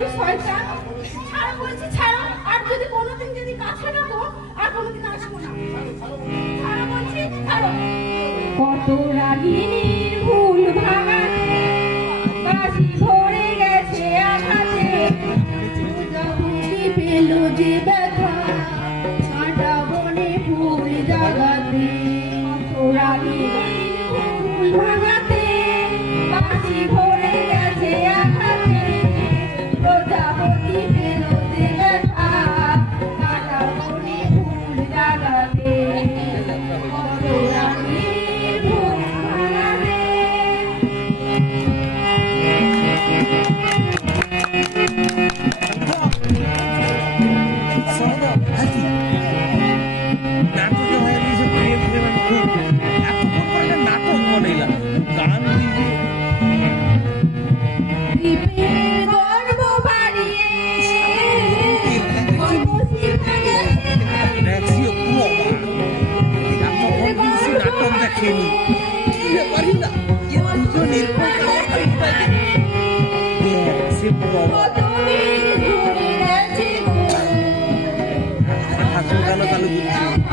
শয়তান, ছাড়ো বলছি ছাড়ো, আর যদি কোনোদিন যদি কাছে ডাকো আর কোনোদিন আসবো না। ছাড়ো বলছি ছাড়ো। কত রাগিনীর ভুল ভাঙাতে বাঁশি ভরে গেছে আঘাতে, বুঝি পেল যে ব্যথা কাঁটা বনে ফুল জাগাতে। কত রাগিনীর ভুল ভাঙাতে বাঁশি ভরে গেছে আঘাতে, প্রজাপতি পেল যে ব্যথা কাঁটা বনে ফুল জাগাতে। কত রাগিনীর ভুল ভাঙাতে। দ্বীপের গর্ব বাড়িয়ে কালো কালো বুদ্ধি